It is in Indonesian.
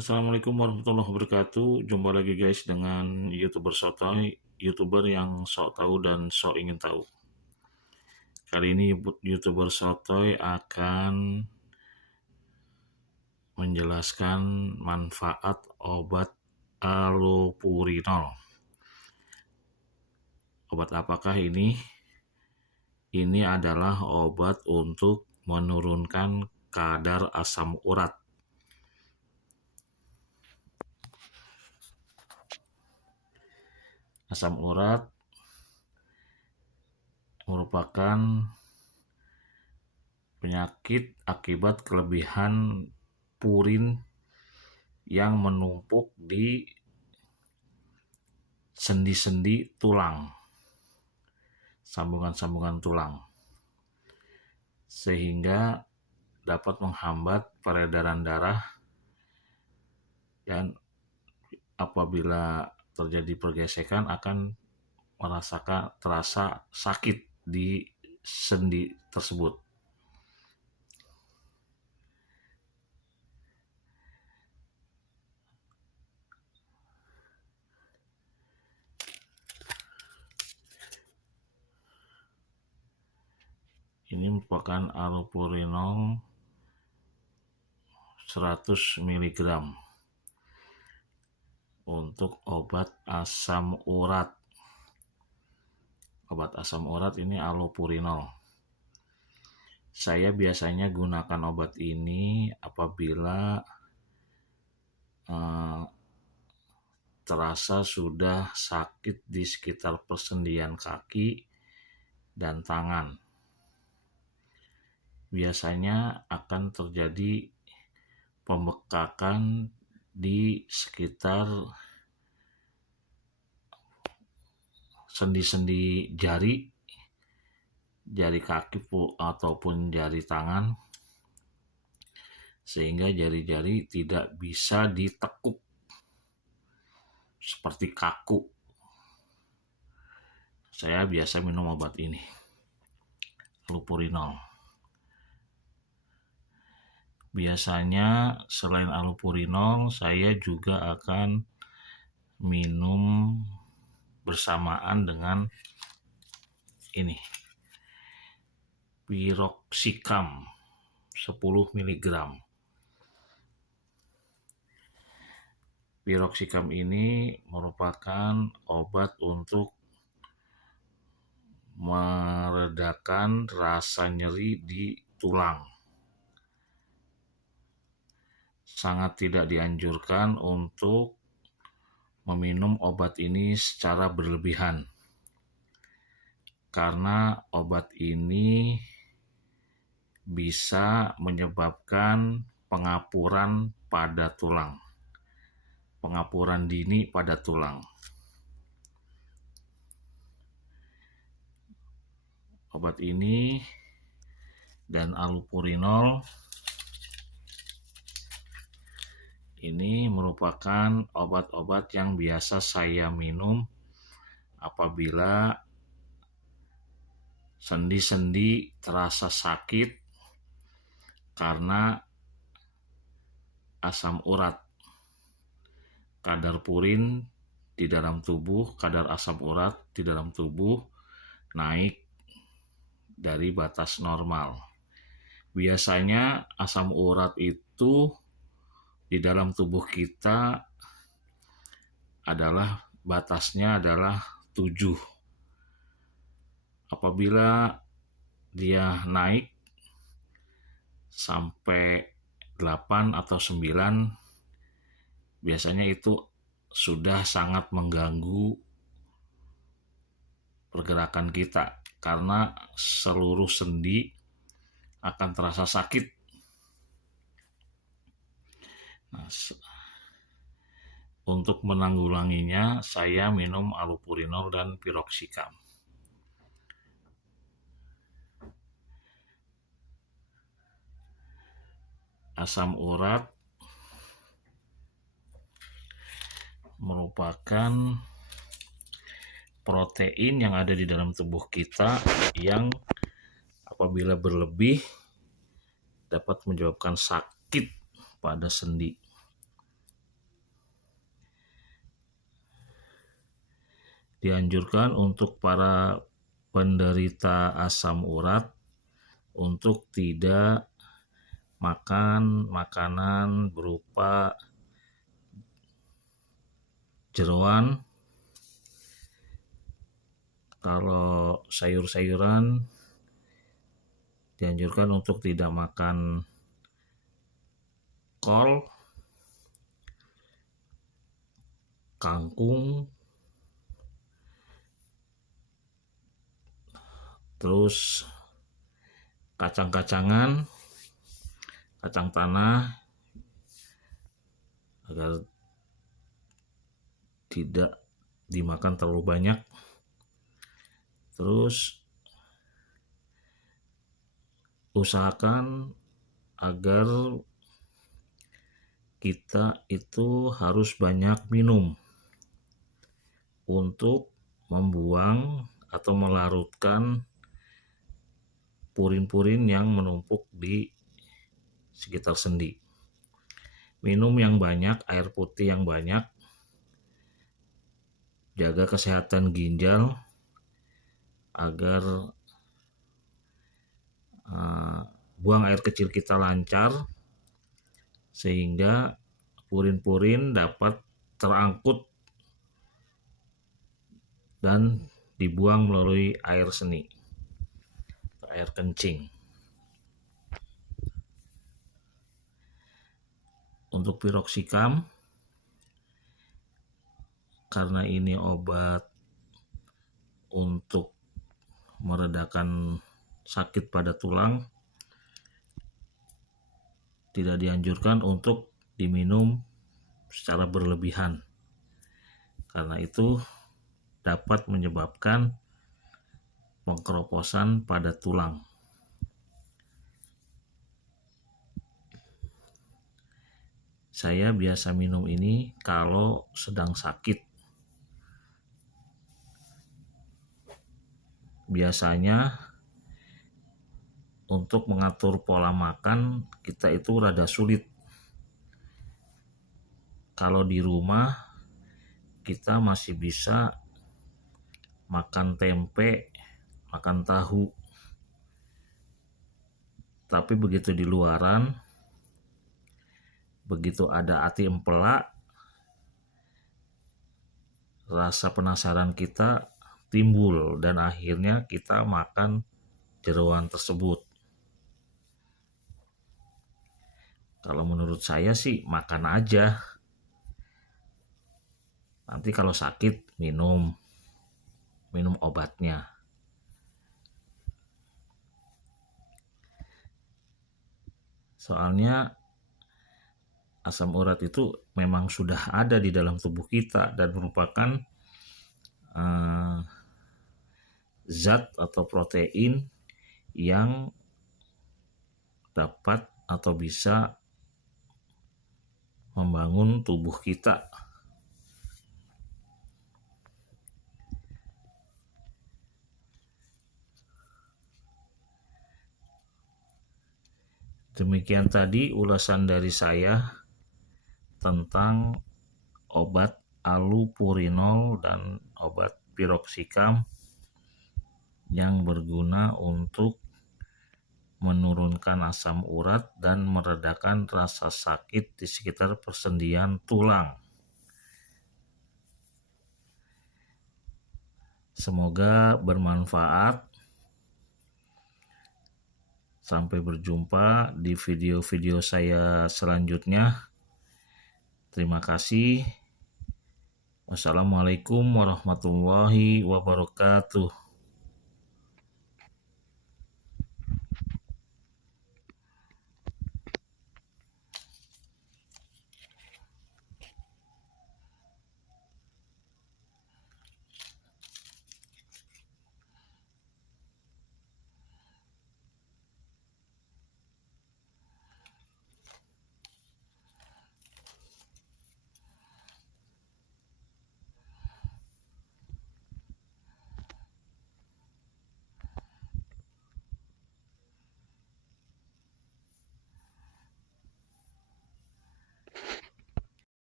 Assalamualaikum warahmatullahi wabarakatuh. Jumpa lagi guys dengan YouTuber Sotoy, YouTuber yang sok tahu dan sok ingin tahu. Kali ini YouTuber Sotoy akan menjelaskan manfaat obat allopurinol. Obat apakah ini? Ini adalah obat untuk menurunkan kadar asam urat. Asam urat merupakan penyakit akibat kelebihan purin yang menumpuk di sendi-sendi tulang, sambungan-sambungan tulang, sehingga dapat menghambat peredaran darah dan apabila terjadi pergesekan akan terasa sakit di sendi tersebut. Ini merupakan allopurinol 100 mg untuk obat asam urat. Obat asam urat ini allopurinol. Saya biasanya gunakan obat ini apabila terasa sudah sakit di sekitar persendian kaki dan tangan. Biasanya akan terjadi pembekakan di sekitar sendi-sendi jari kaki ataupun jari tangan, sehingga jari-jari tidak bisa ditekuk seperti kaku. Saya biasa minum obat ini, allopurinol. Biasanya selain allopurinol, saya juga akan minum bersamaan dengan ini, piroxicam 10 mg. Piroxicam ini merupakan obat untuk meredakan rasa nyeri di tulang. Sangat tidak dianjurkan untuk meminum obat ini secara berlebihan, karena obat ini bisa menyebabkan pengapuran pada tulang, pengapuran dini pada tulang. Obat ini dan allopurinol ini merupakan obat-obat yang biasa saya minum apabila sendi-sendi terasa sakit karena asam urat. Kadar purin di dalam tubuh, kadar asam urat di dalam tubuh naik dari batas normal. Biasanya asam urat itu di dalam tubuh kita adalah batasnya adalah 7. Apabila dia naik sampai 8 atau 9, biasanya itu sudah sangat mengganggu pergerakan kita, karena seluruh sendi akan terasa sakit. Nah, untuk menanggulanginya, saya minum allopurinol dan piroxicam. Asam urat merupakan protein yang ada di dalam tubuh kita yang apabila berlebih dapat menyebabkan sakit pada sendi. Dianjurkan untuk para penderita asam urat untuk tidak makan makanan berupa jeroan. Kalau sayur-sayuran dianjurkan untuk tidak makan kol, kangkung, terus kacang-kacangan, kacang tanah, agar tidak dimakan terlalu banyak. Terus usahakan agar kita itu harus banyak minum untuk membuang atau melarutkan purin-purin yang menumpuk di sekitar sendi. Minum yang banyak, air putih yang banyak, jaga kesehatan ginjal agar buang air kecil kita lancar, sehingga purin-purin dapat terangkut dan dibuang melalui air seni, air kencing. Untuk piroxicam, karena ini obat untuk meredakan sakit pada tulang, tidak dianjurkan untuk diminum secara berlebihan, karena itu dapat menyebabkan pengkeroposan pada tulang. Saya biasa minum ini kalau sedang sakit. Biasanya untuk mengatur pola makan kita itu rada sulit. Kalau di rumah kita masih bisa makan tempe, makan tahu. Tapi begitu di luaran, begitu ada ati empelak, rasa penasaran kita timbul dan akhirnya kita makan jeroan tersebut. Kalau menurut saya sih makan aja. Nanti kalau sakit minum obatnya. Soalnya asam urat itu memang sudah ada di dalam tubuh kita dan merupakan zat atau protein yang dapat atau bisa membangun tubuh kita. Demikian tadi ulasan dari saya tentang obat allopurinol dan obat piroxicam yang berguna untuk menurunkan asam urat dan meredakan rasa sakit di sekitar persendian tulang. Semoga bermanfaat. Sampai berjumpa di video-video saya selanjutnya. Terima kasih. Wassalamualaikum warahmatullahi wabarakatuh.